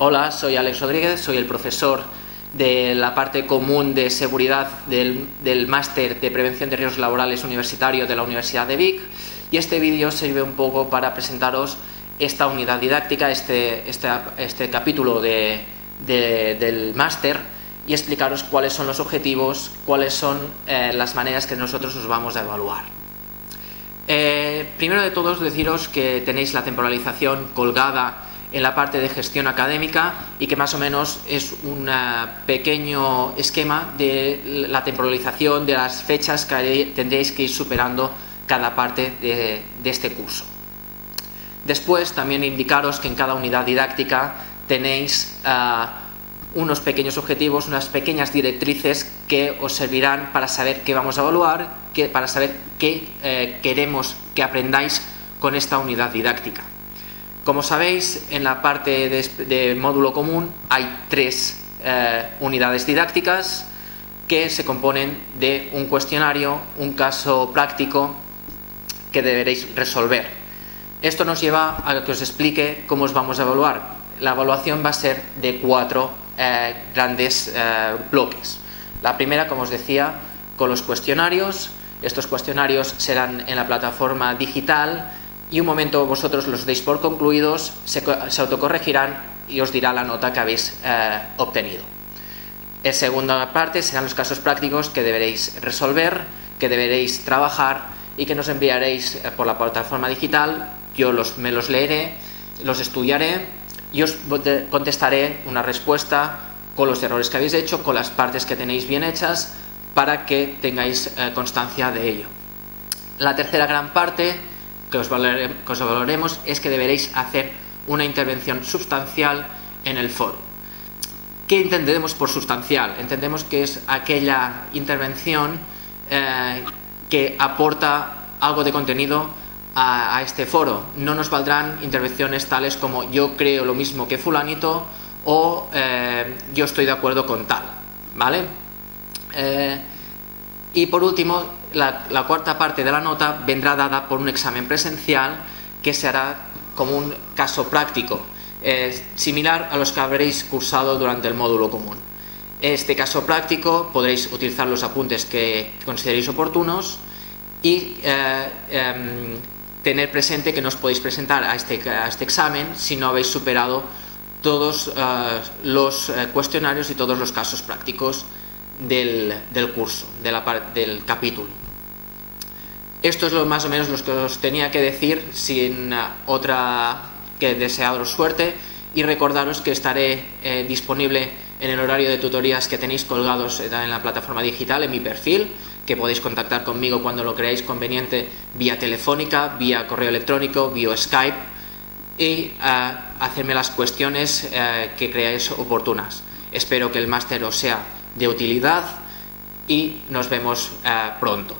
Hola, soy Alex Rodríguez, soy el profesor de la parte común de seguridad del Máster de Prevención de Riesgos Laborales Universitario de la Universidad de Vic, y este vídeo sirve un poco para presentaros esta unidad didáctica, este capítulo del máster, y explicaros cuáles son los objetivos, cuáles son las maneras que nosotros os vamos a evaluar. Primero de todo, deciros que tenéis la temporalización colgada en la parte de gestión académica y que más o menos es un pequeño esquema de la temporalización de las fechas que tendréis que ir superando cada parte de este curso. Después, también indicaros que en cada unidad didáctica tenéis unos pequeños objetivos, unas pequeñas directrices que os servirán para saber qué vamos a evaluar, para saber qué queremos que aprendáis con esta unidad didáctica. Como sabéis, en la parte de módulo común hay 3 unidades didácticas que se componen de un cuestionario, un caso práctico que deberéis resolver. Esto nos lleva a que os explique cómo os vamos a evaluar. La evaluación va a ser de 4 grandes bloques. La primera, como os decía, con los cuestionarios. Estos cuestionarios serán en la plataforma digital y un momento vosotros los deis por concluidos, se autocorregirán y os dirá la nota que habéis obtenido. En segunda parte serán los casos prácticos que deberéis resolver, que deberéis trabajar y que nos enviaréis por la plataforma digital. Yo me los leeré, los estudiaré y os contestaré una respuesta con los errores que habéis hecho, con las partes que tenéis bien hechas, para que tengáis constancia de ello. La tercera gran parte que os valoraremos es que deberéis hacer una intervención sustancial en el foro. ¿Qué entendemos por sustancial? Entendemos que es aquella intervención que aporta algo de contenido a este foro. No nos valdrán intervenciones tales como yo creo lo mismo que fulanito o yo estoy de acuerdo con tal, ¿vale? Y por último, la cuarta parte de la nota vendrá dada por un examen presencial que se hará como un caso práctico, similar a los que habréis cursado durante el módulo común. Este caso práctico podréis utilizar los apuntes que consideréis oportunos y tener presente que no os podéis presentar a este examen si no habéis superado todos los cuestionarios y todos los casos prácticos del curso, del capítulo. Esto es más o menos lo que os tenía que decir, sin otra que desearos suerte y recordaros que estaré disponible en el horario de tutorías que tenéis colgados en la plataforma digital, en mi perfil, que podéis contactar conmigo cuando lo creáis conveniente vía telefónica, vía correo electrónico, vía Skype, y hacerme las cuestiones que creáis oportunas. Espero que el máster os sea de utilidad y nos vemos pronto.